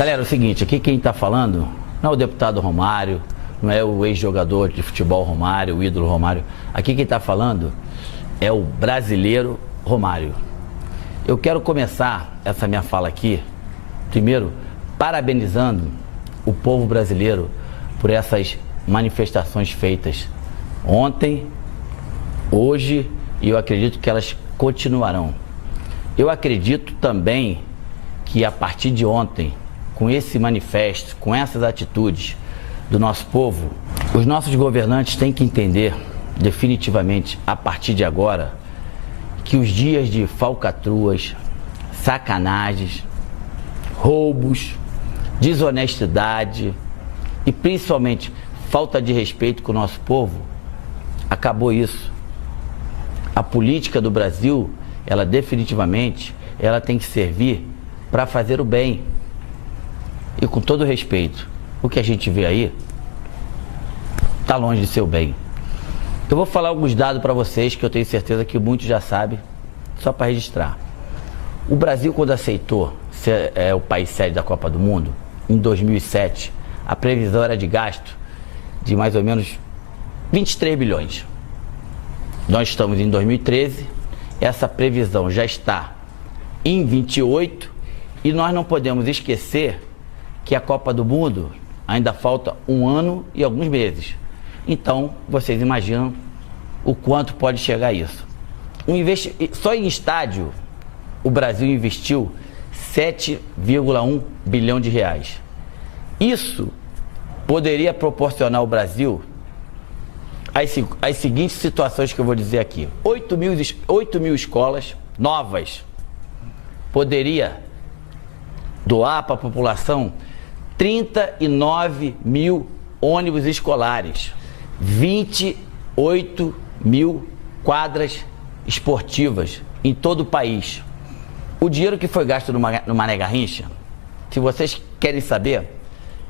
Galera, é o seguinte, aqui quem está falando não é o deputado Romário, não é o ex-jogador de futebol Romário, o ídolo Romário. Aqui quem está falando é o brasileiro Romário. Eu quero começar essa minha fala aqui, primeiro, parabenizando o povo brasileiro por essas manifestações feitas ontem, hoje, e eu acredito que elas continuarão. Eu acredito também que a partir de ontem, com esse manifesto, com essas atitudes do nosso povo, os nossos governantes têm que entender definitivamente, a partir de agora, que os dias de falcatruas, sacanagens, roubos, desonestidade e principalmente falta de respeito com o nosso povo, acabou isso. A política do Brasil, ela definitivamente, ela tem que servir para fazer o bem. E com todo respeito, o que a gente vê aí está longe de ser o bem. Eu vou falar alguns dados para vocês que eu tenho certeza que muitos já sabem, só para registrar. O Brasil, quando aceitou ser o país sede da Copa do Mundo, em 2007, a previsão era de gasto de mais ou menos 23 bilhões. Nós estamos em 2013, essa previsão já está em 28 e nós não podemos esquecer que a Copa do Mundo ainda falta 1 ano e alguns meses. Então, vocês imaginam o quanto pode chegar a isso. Só em estádio, o Brasil investiu 7,1 bilhão de reais. Isso poderia proporcionar ao Brasil as seguintes situações que eu vou dizer aqui. 8 mil escolas novas. Poderia doar para a população 39 mil ônibus escolares, 28 mil quadras esportivas em todo o país. O dinheiro que foi gasto no Mané Garrincha, se vocês querem saber,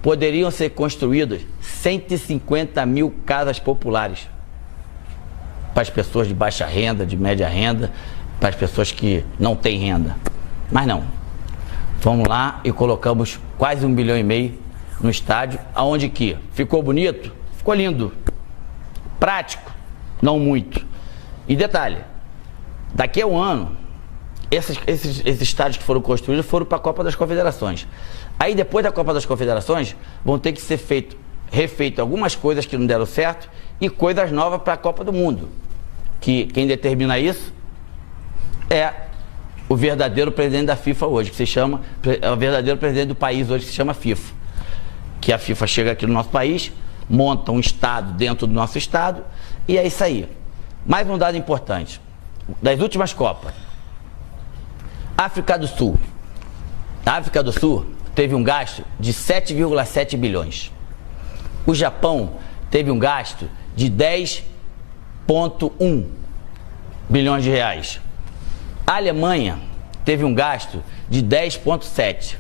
poderiam ser construídas 150 mil casas populares para as pessoas de baixa renda, de média renda, para as pessoas que não têm renda. Mas não. Vamos lá e colocamos quase 1,5 bilhão no estádio, aonde que ficou bonito, ficou lindo, prático, não muito. E detalhe, daqui a um ano, esses estádios que foram construídos foram para a Copa das Confederações. Aí depois da Copa das Confederações, vão ter que ser refeito algumas coisas que não deram certo e coisas novas para a Copa do Mundo. Que quem determina isso é o verdadeiro presidente da FIFA hoje, que se chama, é o verdadeiro presidente do país hoje, que se chama FIFA. Que a FIFA chega aqui no nosso país, monta um estado dentro do nosso estado, e é isso aí. Mais um dado importante, das últimas Copas, África do Sul. A África do Sul teve um gasto de 7,7 bilhões. O Japão teve um gasto de 10,1 bilhões de reais. A Alemanha teve um gasto de 10,7.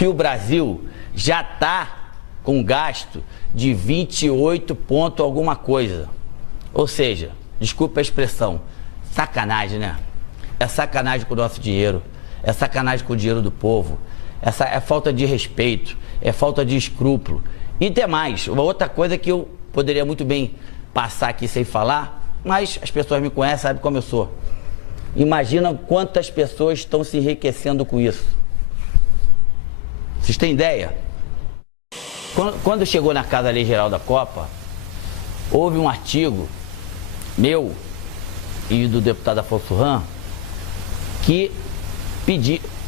E o Brasil já está com um gasto de 28 ponto alguma coisa. Ou seja, desculpa a expressão, sacanagem, né? É sacanagem com o nosso dinheiro, é sacanagem com o dinheiro do povo, é falta de respeito, é falta de escrúpulo. E tem mais, uma outra coisa que eu poderia muito bem passar aqui sem falar, mas as pessoas me conhecem, sabem como eu sou. Imagina quantas pessoas estão se enriquecendo com isso. Vocês têm ideia? Quando chegou na Casa Lei Geral da Copa, houve um artigo meu e do deputado Afonso Ram que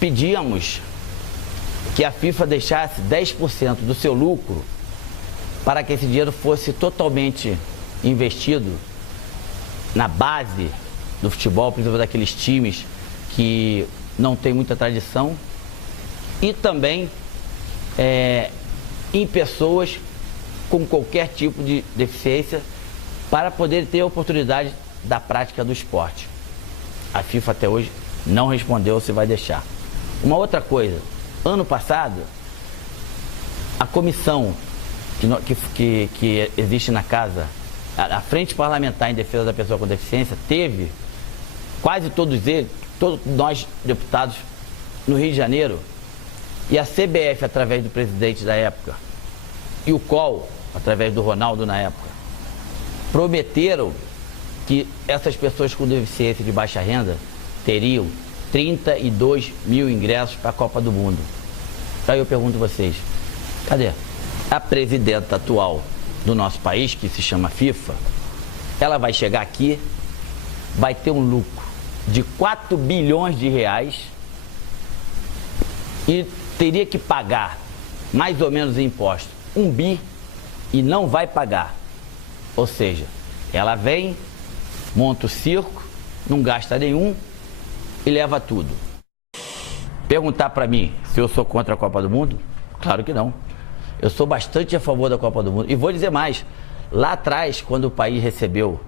pedíamos que a FIFA deixasse 10% do seu lucro para que esse dinheiro fosse totalmente investido na base do futebol, principalmente daqueles times que não tem muita tradição, e também em pessoas com qualquer tipo de deficiência para poder ter a oportunidade da prática do esporte. A FIFA até hoje não respondeu se vai deixar. Uma outra coisa, ano passado, a comissão que existe na casa, a Frente Parlamentar em Defesa da Pessoa com Deficiência, teve quase todos nós deputados no Rio de Janeiro, E a CBF, através do presidente da época, e o COL, através do Ronaldo na época, prometeram que essas pessoas com deficiência de baixa renda teriam 32 mil ingressos para a Copa do Mundo. Aí eu pergunto a vocês, cadê? A presidenta atual do nosso país, que se chama FIFA, ela vai chegar aqui, vai ter um lucro de 4 bilhões de reais e teria que pagar mais ou menos em imposto 1 bi e não vai pagar. Ou seja, ela vem, monta o circo, não gasta nenhum e leva tudo. Perguntar para mim se eu sou contra a Copa do Mundo? Claro que não. Eu sou bastante a favor da Copa do Mundo. E vou dizer mais, lá atrás, quando o país recebeu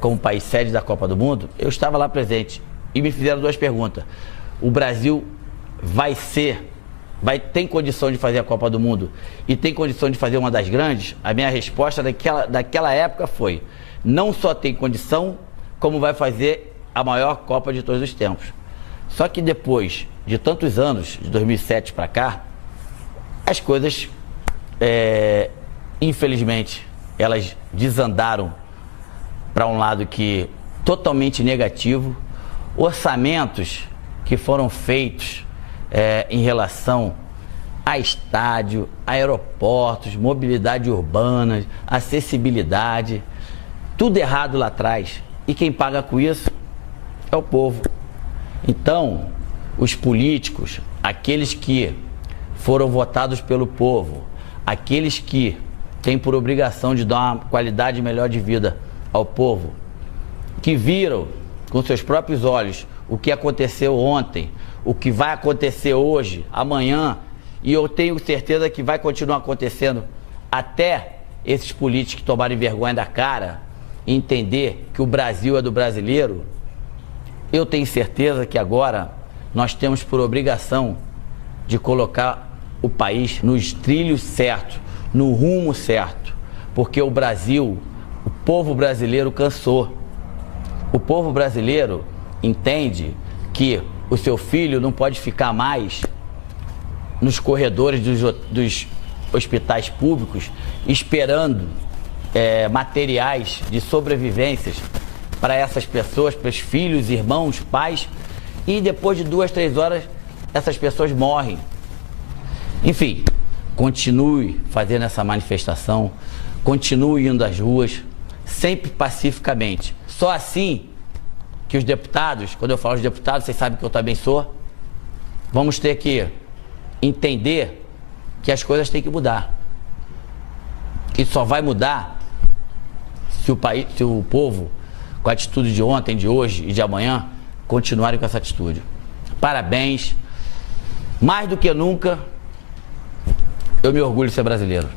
como país sede da Copa do Mundo, eu estava lá presente e me fizeram 2 perguntas. O Brasil tem condição de fazer a Copa do Mundo e tem condição de fazer uma das grandes? A minha resposta daquela época foi: não só tem condição, como vai fazer a maior Copa de todos os tempos. Só que depois de tantos anos, de 2007 para cá, as coisas, infelizmente, elas desandaram para um lado que totalmente negativo. Orçamentos que foram feitos em relação a estádio, aeroportos, mobilidade urbana, acessibilidade, tudo errado lá atrás. E quem paga com isso é o povo. Então, os políticos, aqueles que foram votados pelo povo, aqueles que têm por obrigação de dar uma qualidade melhor de vida ao povo, que viram com seus próprios olhos o que aconteceu ontem, o que vai acontecer hoje, amanhã, e eu tenho certeza que vai continuar acontecendo até esses políticos tomarem vergonha da cara e entender que o Brasil é do brasileiro. Eu tenho certeza que agora nós temos por obrigação de colocar o país nos trilhos certos, no rumo certo, porque o Brasil, o povo brasileiro cansou. O povo brasileiro entende que o seu filho não pode ficar mais nos corredores dos hospitais públicos esperando materiais de sobrevivências para essas pessoas, para os filhos, irmãos, pais, e depois de 2, 3 horas essas pessoas morrem. Enfim, continue fazendo essa manifestação, continue indo às ruas, sempre pacificamente. Só assim que os deputados, quando eu falo de deputados, vocês sabem que eu também sou, vamos ter que entender que as coisas têm que mudar. E só vai mudar se o povo, com a atitude de ontem, de hoje e de amanhã, continuarem com essa atitude. Parabéns. Mais do que nunca, eu me orgulho de ser brasileiro.